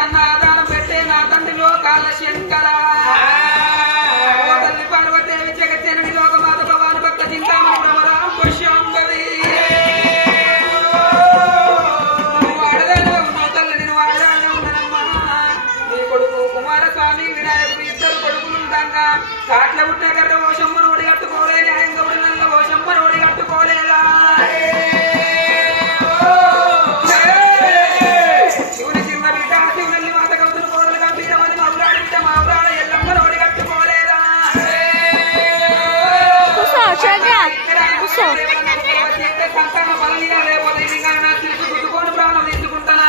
అన్నదానం పెట్టే నా తండ్రి లోకాల శంకర ఓ తల్లి పార్వతీదేవి జగజ్జనని లోకమాత భవాని భక్త చింతామణి భ్రమరాం పుష్యంబవి నువ్వు ఆడదానే ఉన్నావు తల్లి నేను ఆడదానే ఉన్నానమ్మా నీ కొడుకు కుమారస్వామి వినాయకుడు ఇద్దరు కొడుకులు ఉండగా కాట్ల పుట్టిన గర్ర ఓ శంభను ఒడి కట్టుకోలే న్యాయంగా ఉడి నల్ల ఓ శంభను ఒడి కట్టుకోలేదా శివుని చిన్న బిడ్డ శివుని మాత కవుతులు కోరలుగా బీరమని మౌరాడితే మావురాడ ఎల్లమ్మను ఒడి కట్టుకోలేదా సంతాన బలంగా లేకపోతే తీసుకుంటుకొని ప్రాణం తీసుకుంటానా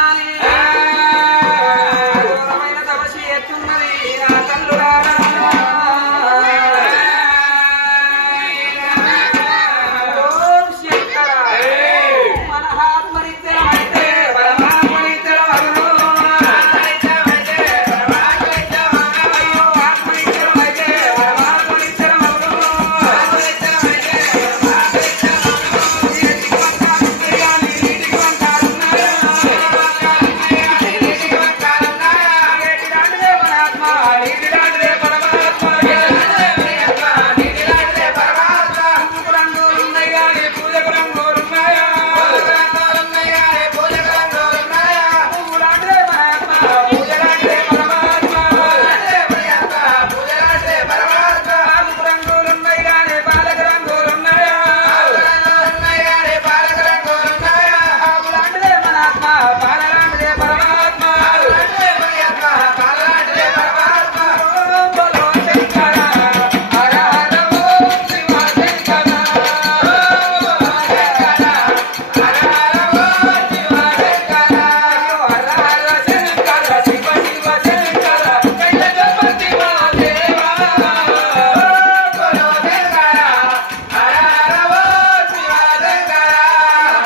ఘోరమైన తపస్సు ఎత్తున్నది నా తల్లులారా ఓం శంకర మన ఆత్మనిత్యమైతే పరమాత్మనిత్యమగును అయ్యో ఆత్మనిత్యమైతే పరమాత్మనిత్యమగును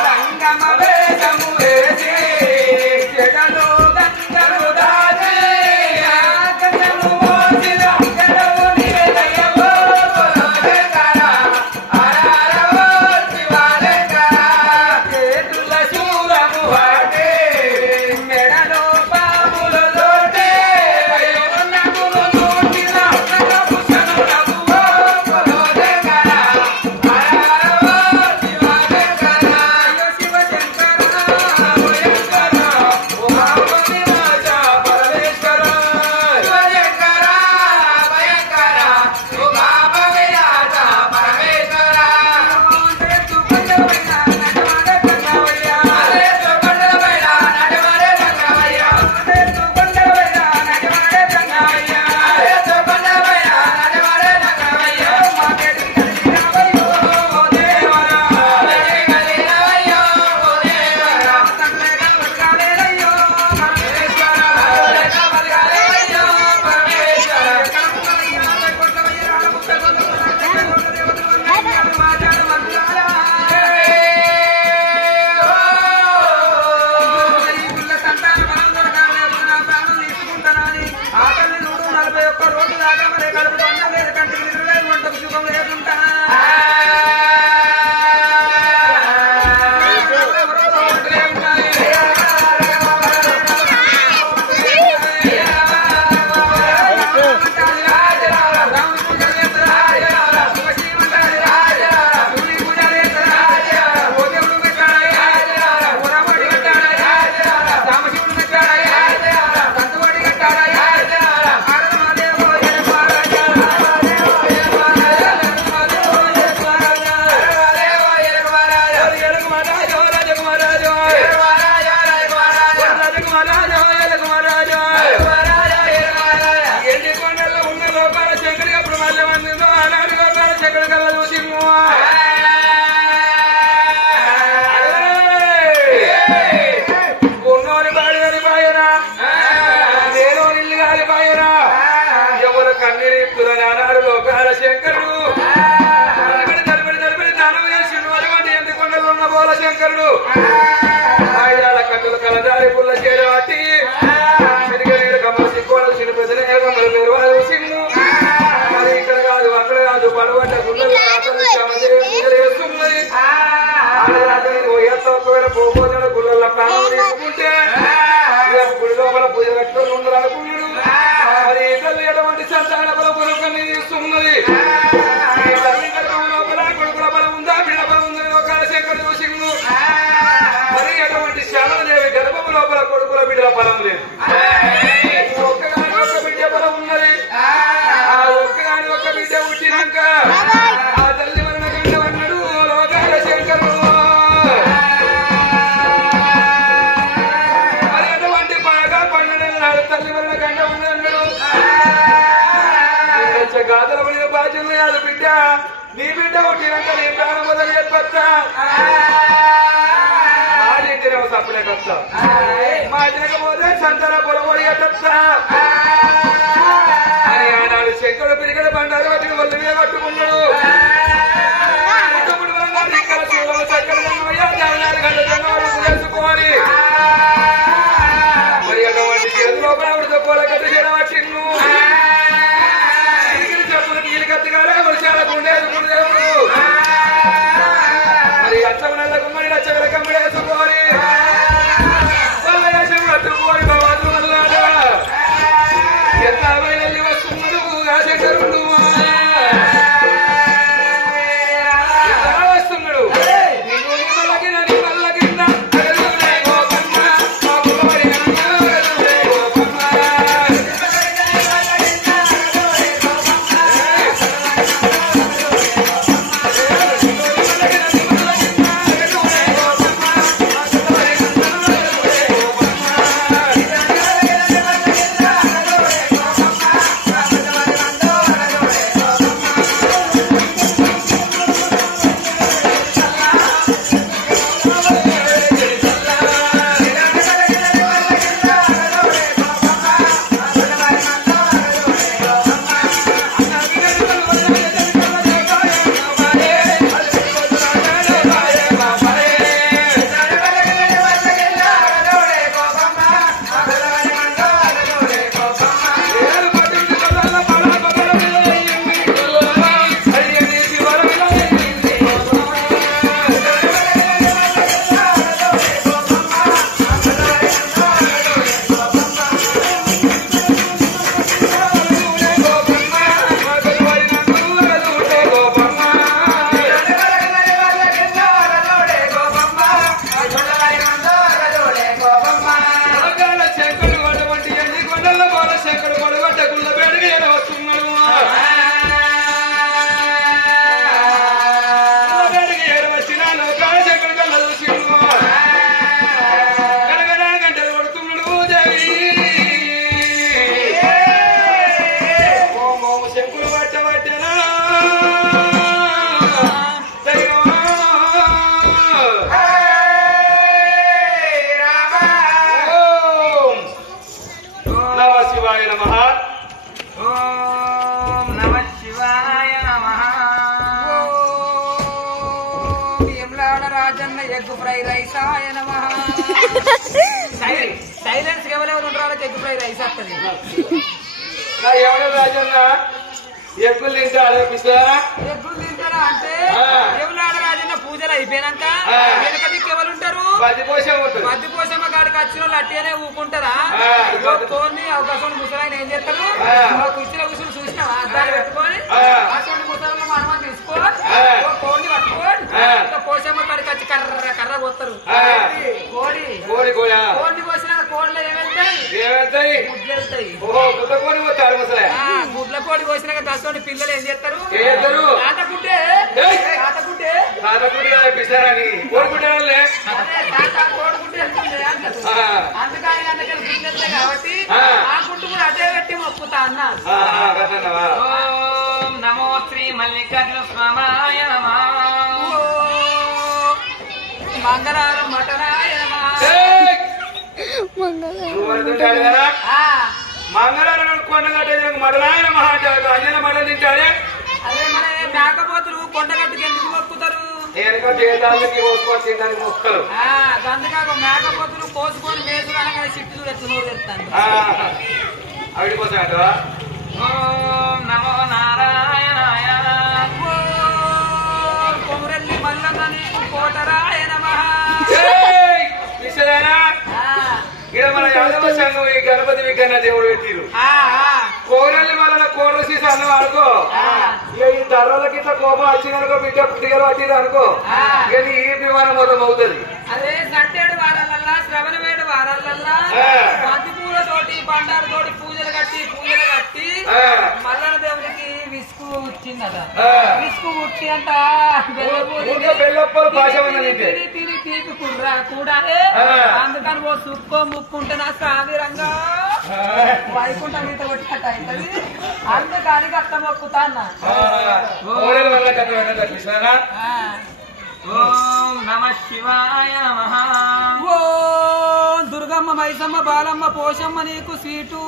సంగమ వేషము వేసి బిడ్డల బలం లేదు. ఒక్కగాని ఒక్క బిడ్డ బలం ఉన్నది. ఆ ఒక్కగాని ఒక్క బిడ్డ పుట్టినాక ఆ తల్లి వలన గండవన్నాడు లోకాల శంకరుడు. మరి అటువంటి బాగా 12 నాడు తల్లి వలన గండ ఉన్నదన్నాడు. గాథల పడిన బాధ్యులు కాదు బిడ్డ, నీ బిడ్డ పుట్టినాక నీ ప్రాణం మొదలు చెప్పొచ్చా? మాటింటేనేమో తప్పుడే కస్తా, మాటినకపోతే సంతాన పొలబడి కట్టొచ్చా అని ఆనాడు శంకరుడు పిరిగడ బండారు పట్టిన వల్ల మీద పట్టుకున్నాడు. ఇక్కడ శివుడు చక్కర తెలుసుకోవాలి. మరి అటువంటి చేతి లోపల ఆవిడతో కోల కట్ట చేయడం పట్టిండు. మరి అచ్చమనల్ల గుమ్మడి లచ్చగల కమ్మడి వేసుకోవాలి. పట్టుకోని బాబాజు వల్లాడ ఎంత వెళ్ళి వస్తున్నాడు శంకరుడు వస్తున్నాడు. సైలెన్స్ ఎవరెవరు ఉంటారో ఎగ్ ఫ్రై రైస్ వస్తుంది. ఎవరు రాజన్న ఎగ్గులు తింటారు ఎగ్గులు తింటారా అంటే ఎవలాడ రాజన్న పూజలు అయిపోయినాక వెనక దిక్కు ఎవరు ఉంటారు? బద్దిపోసమ్మ కాడికి వచ్చిన వాళ్ళు అట్టేనే ఊకుంటారా? కోని అవకాశం ముసలాయన ఏం చేస్తారు? కుర్చీలో కూర్చొని చూసినావా అద్దాలు పెట్టుకొని అటువంటి ముసలంలో మనమని తీసుకోని కోడిని పట్టుకోని పోసమ్మ కాడికి వచ్చి కర్ర కర్ర పోతారు. కోడిని పోసిన కోడిలో ఏమెళ్తాయి? గుడ్లు వెళ్తాయి. గుడ్ల కోడి పోసినాక దశోని పిల్లలు ఏం చేస్తారు? తాతగుడ్డే కోడిగుడ్డే అందుకని అందుకని గుడ్లు కాబట్టి ఆ గుడ్డు కూడా అదే పెట్టి మొక్కుతా అన్నా. ఓం నమో శ్రీ మల్లికార్జున స్వామాయ నమః. మంగళవారం మటనాయ నమః. మంగళవారం కొండగట్ట మటనాయ అంజన మటన్ తింటాడే. అదే మన మేకపోతులు కొండగట్టుకి ఎందుకు మొక్కుతారు? తినడానికి మొక్కలు అందుకాక మేకపోతులు కోసుకొని మేసులు అనగానే చిట్టు చూడు ఎట్లా నోరు తెస్తాను. అవిటి కోసం అట. ఓం నమో నారాయణాయ. కొమురెల్లి మల్లన్న నీకు కోటరాయ నమః. ఇక్కడ మన యాదవ సంఘం ఈ గణపతి విఘ్న దేవుడు పెట్టిరు. కోరల్ని వలన కోర సీసా అన్నం అనుకో. ఇక ఈ ధరలకి ఇట్లా కోపం వచ్చిందనుకో బిడ్డ పుట్టిగలు పట్టిరు అనుకో ఇక ఈ విమానం మొత్తం అవుతుంది. అదే సట్టేడు వారాలల్లా శ్రవణమేడు వారాలల్లా కట్టి పూజలు కట్టి మల్లన దేవుడికి విసుగు వచ్చిందట. విసుగు ఉట్టి అంట తిని తీపి కూడా అందుకని ఓ సుక్కో ముక్కుంటే నా సామిరంగా వైకుంఠం ఇంత కొట్టినట్టు అవుతుంది. అందుకని అత్త మొక్కుతా అన్న. ఓం నమ శివాయ నమః. ఓం దుర్గమ్మ మైసమ్మ బాలమ్మ పోషమ్మ నీకు సీటు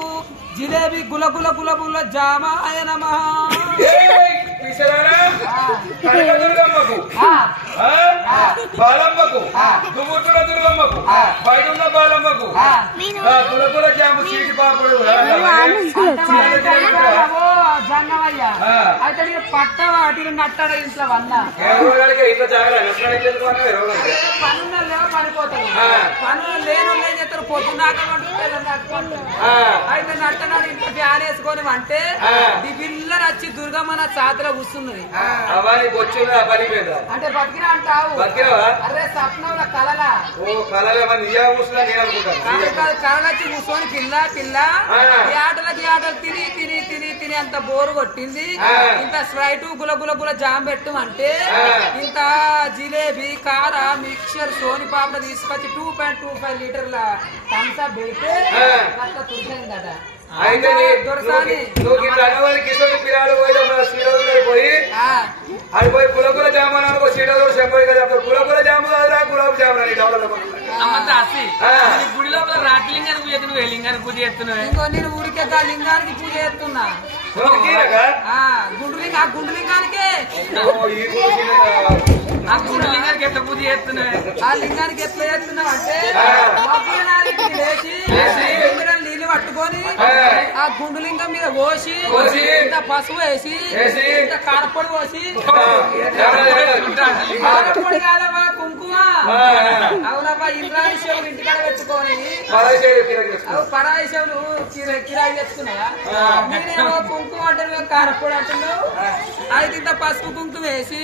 జిలేబీ గుల గుల గుల గుల జామాయ నమః. దుర్గమ్మకు బాలమ్మకు దుమ్ముతున్న దుర్గమ్మకు బయట బాలమ్మకు తులతుల జాము చీటి పాపడు జన్నవయ్య అయితే పట్ట వాటిని నట్టడ ఇంట్లో వన్నా ఇట్లా జాగ్రత్త పనులు లేవో పడిపోతారు. పనులు లేని ఏం చేస్తారు పొద్దున్నాక అయితే నట్టనాడు ఇంట్లో ఫ్యాన్ వేసుకొని అంటే ఈ పిల్ల వచ్చి దుర్గమ్మ నా చాతలో కూర్చున్నది. అంటే బతికినా అంటావు అరే సప్నంలో కలలా కలలొచ్చి కూర్చొని పిల్ల పిల్ల ఈ ఆటలకి ఆటలు తిని తిని తిని తిని అంత బోరు కొట్టింది. ఇంత స్ప్రైట్ గుల గుల గుల జామ్ పెట్టమంటే ఇంత జిలేబీ కార మిక్చర్ సోని పాపడ తీసుకొచ్చి 2.25 లీటర్ల థమ్స్అప్ పెడితే అట్లా తుడిపోయిందట. అయితే నువ్వు ఇట్లా అన్నవారి కిషోర్ పిల్లాడు పోయి ఆడిపోయి కులకుల జామున్ అనుకో సీడోడు చెప్పాయి కదా కులకుల జాము కాదురా గులాబ్ జామున్ అని గుడి లోపల రాట్లింగానికి పూజ ఎత్తును లింగానికి పూజ ఎత్తున్నావు. ఇంకో నేను ఊరికే లింగానికి పూజ ఎత్తున్నా. గుండులింగా గుండులింగానికే ఆ గుండులింగానికి ఎట్లా పూజ చేస్తున్నావు? ఆ లింగానికి ఎట్లా చేస్తున్నావు అంటే నీళ్ళు పట్టుకొని ఆ గుండులింగం మీద పోసి ఇంత పసుపు వేసి ఇంత కారపొడి పోసి కారపొడి కాదమ్మా కుంకుమ అవునమ్మా ఇంద్రాణి శివులు ఇంటికాడ పెట్టుకొని పరాయి శివులు కిరాయి తెచ్చుకున్నాయా? నేనేమో కుంకుమ అంటే కారపొడి అంటున్నావు. అయితే ఇంత పసుపు కుంకుమ వేసి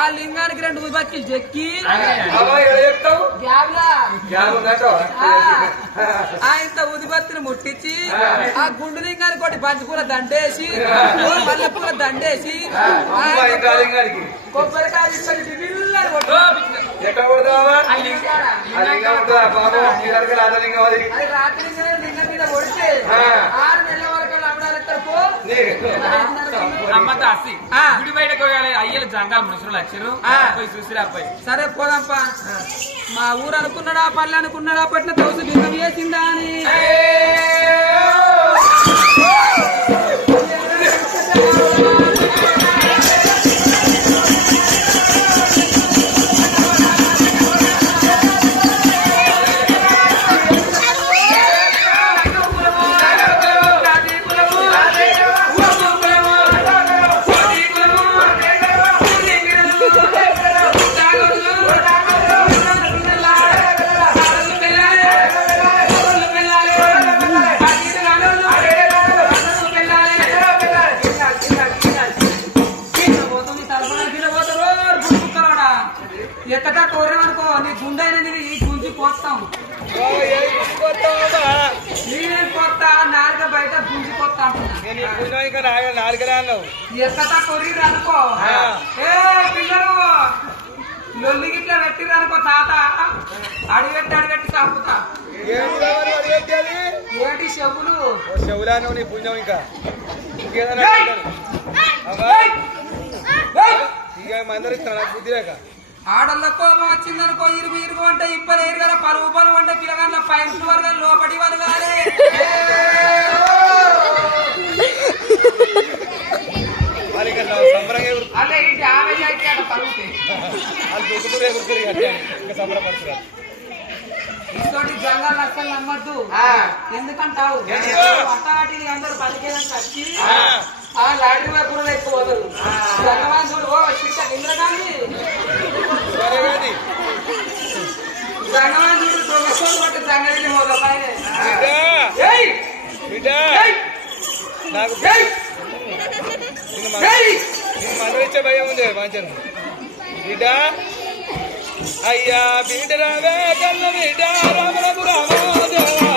ఆ లింగానికి 2 ఉబక్కిలు చెక్కి ఇంత ఉదిబత్తిని ముట్టించి ఆ గుండు లింగానికి ఒకటి బంతిపూల దండేసి మల్లెపూల దండేసి కొబ్బరికాయ రాత్రి లింగం మీద కొడితే 6 నెలల వరకు అమ్మడాలెత్తారు. గుడి బయటకు అయ్యలు జంగాలు మనుషులు వచ్చారు చూసిరా పోయి. సరే పోదాంపా. మా ఊరు అనుకున్నాడా పల్లె అనుకున్నాడా పట్ల తోసు లింగం వేసిందా అని ఎత్తగా కోరేమనుకో నీ గుండె ఈ గుంజి పోతాం. నేనేం పోతా నాలుగ బయట గుంజి పోతా ఎత్తగా కొర్రీరు అనుకో. ఏ పిల్లలు లొల్లి గిట్లా పెట్టిరు అనుకో తాత అడిగట్టి చంపుతా. ఏంటి చెవులు చెవులా నీ పుణ్యం ఇంకా మందరిస్తాను బుద్ధి లేక ఆడళ్ళ కోపం వచ్చిందనుకో ఇరుగు ఇరుగు అంటే ఇప్పలేరు కదా పరువు అంటే పిల్లగాళ్ళ పైంట్లు వరగా లోపడి వరగాలే. అలా ఇంటి ఆమె పరుగుతాయి ఇటువంటి జంగాలు అసలు నమ్మద్దు. ఎందుకంటావు అట్టాటిని అందరూ పలికేదానికి వచ్చి ఆ లాటరీ వైపులు ఎక్కువ వదరు జంగవాదుడు ఇంద్రగాంధీ జంగవాదుడు ప్రొఫెసర్ బట్టి జంగడిని హోదా పైన నాకు మందరిచ్చే భయం ఉంది వాంచను బిడ్డ అయ్యా బిడ్డ రావే కన్న బిడ్డ రామరాము రామో దేవా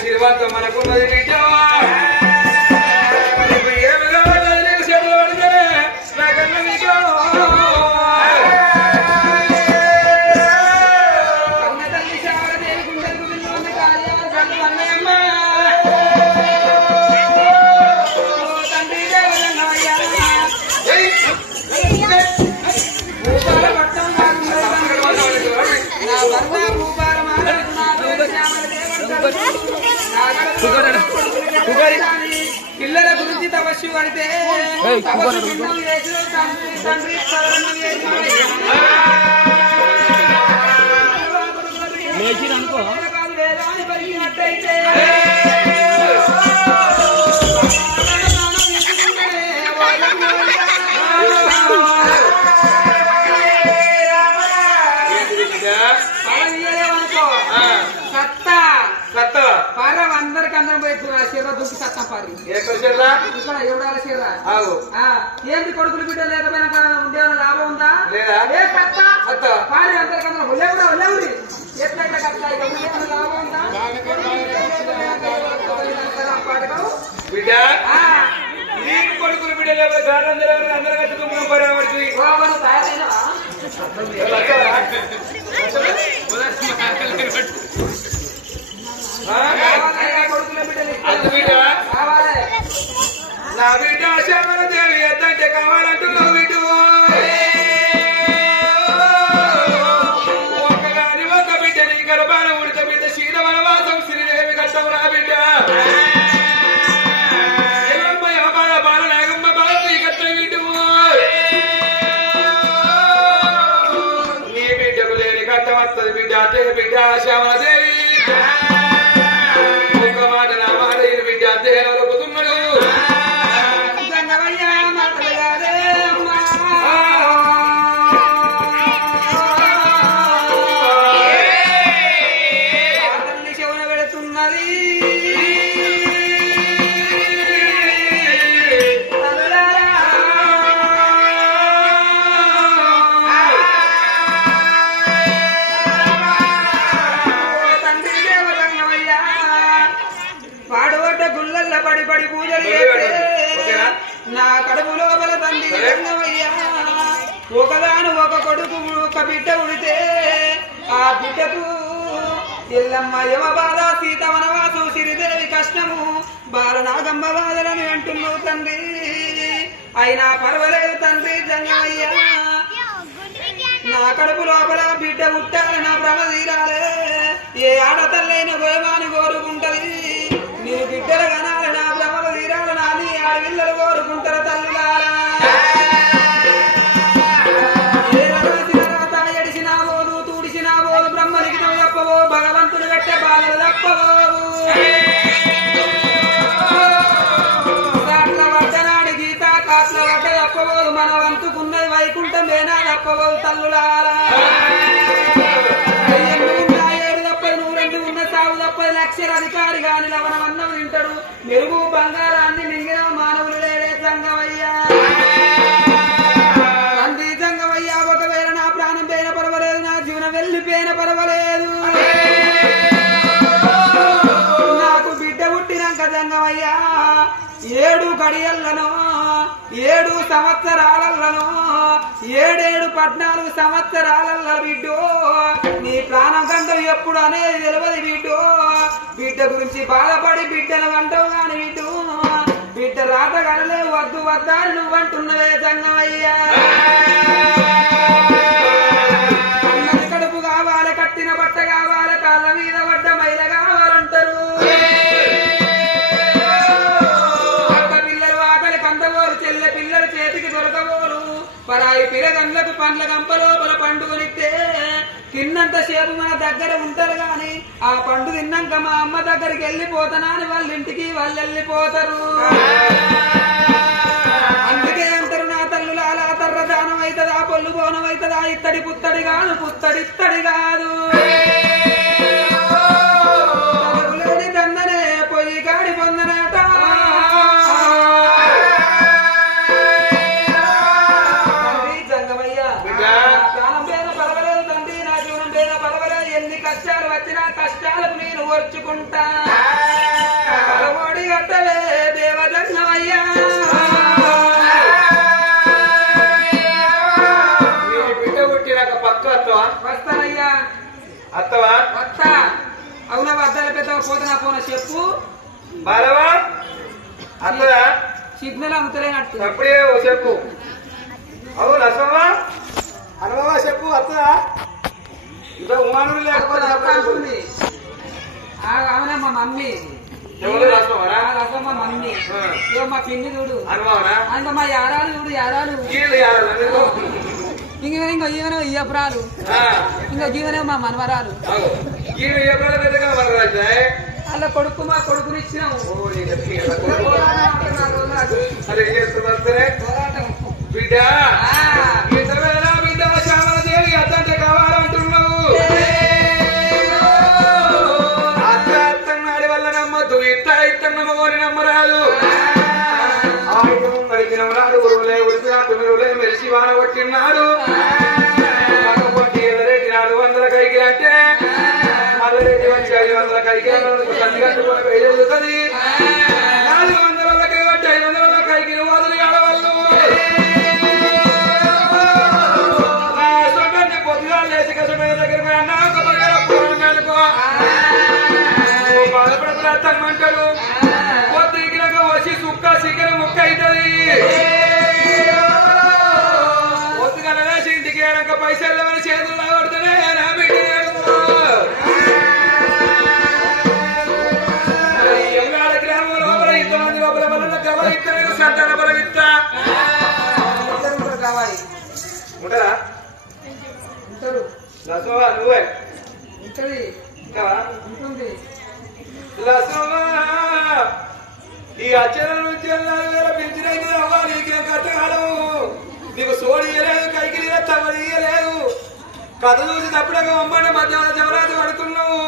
శ్రీవంతం మనకున్నది బిడ్డవా ఏమి కావాలి చెడు అడిగే నాకన్న బిడ్డ పిల్లల గురించి తపస్సు పడితే తండ్రి అనుకో పరిగినట్టయితే పారం అందరికి అందరం పోయి చీర దుక్కి సత్తా పారి ఇక్కడ ఎవడాల చీర ఏంటి కొడుకులు బిడ్డ లేకపోయినా ఉండేవాళ్ళ లాభం ఉందా ఏ సత్తా పారి అందరికి అందరం లేవుడి ఎట్లయితే లాభం ఉందా బిడ్డ నీకు కొడుకులు బిడ్డ లేకపోతే అందరూ కట్టుకున్నాం పడేవాడికి నా బిడ్డ శ్యామల దేవి ఎంతంటే కావాలంటున్నావు బిడ్డు ఒక్కగాని ఒక బిడ్డ నీ గర్భాన ఉడిత బిడ్డ క్షీణ వనవాసం శ్రీదేవి కట్టవు నా బిడ్డ బాల నాగమ్మ బాల కట్ట బిడ్డు నీ బిడ్డకు లేని కట్ట వస్తుంది బిడ్డ అంటే బిడ్డ శ్యామల దేవి నా కడుపు లోపల తండ్రి రంగమయ్యా ఒకదాను ఒక కొడుకు ఒక బిడ్డ ఉడితే ఆ బిడ్డకు ఎల్లమ్మ యమ బాధ సీత వనవాసు సిరిదేవి కష్టము బాలనాగమ్మ బాధలని అంటున్నావు తండ్రి అయినా పర్వాలేదు తండ్రి జంగమయ్యా నా కడుపు లోపల బిడ్డ పుట్టాలి నా భ్రమ తీరాలే ఏ ఆడతల్లైన గోయమాని కోరుకుంటది నేను బిడ్డలు కనాలి నా భ్రమలు తీరాలి నాది ఆడపిల్లలు కోరుకుంటారు తల్లులారా ఎడిసినా పోదు తూడిసినా పోదు బ్రహ్మలిఖితం తప్పవో భగవంతుడు కట్టే బాధలు తప్పవో కాట్ల వడ్డనాడి గీత కాట్ల వడ్డ తప్పబోదు మన వంతుకున్నది వైకుంఠం వేనా తప్పబోదు తల్లులారా ఏడు తప్పదు నువ్వు రెండు ఉన్న సాగు తప్పదు లక్షల అధికారి గాని లవణం అన్నం తింటాడు మెరుగు బంగారాన్ని మింగిన మానవులు లేడే సంగమయ్యా తండ్రి సంగమయ్యా ఒకవేళ నా ప్రాణం పోయిన పర్వాలేదు నా జీవనం వెళ్ళిపోయిన పర్వాలేదు నాకు బిడ్డ పుట్టినాక సంగమయ్యా 7 గడియలను 7 సంవత్సరాలలో 7 14 సంవత్సరాలలో బిడ్డో నీ ప్రాణం గంటలు ఎప్పుడు అనేది తెలియదు బిడ్డో బిడ్డ గురించి బాధపడి బిడ్డను అంటావు కాని బిడ్డు బిడ్డ రాత కనలే వద్దు వద్దా నువ్వంటున్నవే సంగమయ్యా అన్నది కడుపు కావాలి కట్టిన బట్ట కావాలి కాళ్ళ మీద పడ్డ మైల కావాలంటారు చెల్లె పిల్లల చేతికి దొరకబోరు పరాయి పిల్లగండ్లకు పండ్ల గంప లోపల పండుగనిస్తే తిన్నంత సేపు మన దగ్గర ఉంటారు గాని ఆ పండు తిన్నాక మా అమ్మ దగ్గరికి వెళ్ళిపోతానా అని వాళ్ళ ఇంటికి వాళ్ళు వెళ్ళిపోతారు. అందుకే అంటారు నా తల్లులు అలా తర్ర దానం అవుతుందా పొల్లు బోనం అవుతుందా ఇత్తడి పుత్తడి కాదు పుత్తడిత్తడి కాదు దందనే పొయ్యి గాడి పొందనట జంగమయ్య ప్రాణం పేద పడవలేదు తండ్రి నా జీవనం పేద పడవలేదు ఎన్ని కష్టాలు వచ్చినా కష్టాలకు నేను ఓర్చుకుంటా పడవోడి గట్టలే దేవజంగమయ్యా వస్తానయ్యా అత్తవా వస్తా అవునా వద్దాల పెద్ద పోతున్నా పోనా చెప్పు బాలవా అత్తదా సిగ్నల్ అమ్ముతలేనట్టు అప్పుడే చెప్పు అవు లసవా అనుభవా చెప్పు అత్తదా ఇంకా ఉమానుడు లేకపోతే చెప్పాల్సింది అవునా మా మమ్మీ ఎవరు రాసుకోవాలా రసం మా మమ్మీ ఇగో మా పిన్ని చూడు అనుభవనా ఇంకా మా యారాలు చూడు యారాలు ఇంక ఈవెన ఇయ్యపురాలు ఇంకా జీవనే మా మనవరాలు అలా కొడుకు మా కొడుకునిచ్చినాము బిడ్డ బిడ్డ శ్యామలదేవి అత్తంటే కావాలంటున్నావు అత్త అత్తన్నాడి వల్ల నమ్మద్దు ఇత్తన్న మోని నమ్మరాదు నడిచినాడు ఉరువులే ఉడిపి తొమ్మిదిలే మెరిసి వాన కొట్టినాడు ఎదరెట్టినాడు 100 కైకిలు అంటే అదరెడ్డి వచ్చి 500 కైకిలు సంధి కట్టుకుని వెళ్తుంది 400 కైబట్టి 500 కైకిలు వదిలి ఆడవాళ్ళు నా సొంతాన్ని పొద్దుగా లేచి కసమైన దగ్గర నాకు అనుకో బాధపడతా తమ్మంటాడు పొద్దుకినాక వచ్చి సుక్క సిగ్గర ముక్క అవుతుంది పొద్దుగా లేచి ఇంటికి ఏడాక పైసలు చేతుల్లో పడుతున్నాయి నా బిడ్డ ఎంగాడ గ్రామం లోపల 2 లోపల వల్ల గవలు ఇస్తాను సంతాన బలం ఇస్తా కావాలి ఉంటారా ఉంటారు లసవా నువ్వే ఉంటుంది ఉంటావా ఉంటుంది లసవా ఈ అచ్చల నుంచి పెంచినది అవ్వ నీకేం కట్టగాడు నీకు సోడి ఇయ్యలేదు కైకిలి తవ్వడి ఇయ్యలేదు కథ చూసి తప్పుడగా అమ్మంటే మధ్యాహ్నం జవరాజు పడుతున్నావు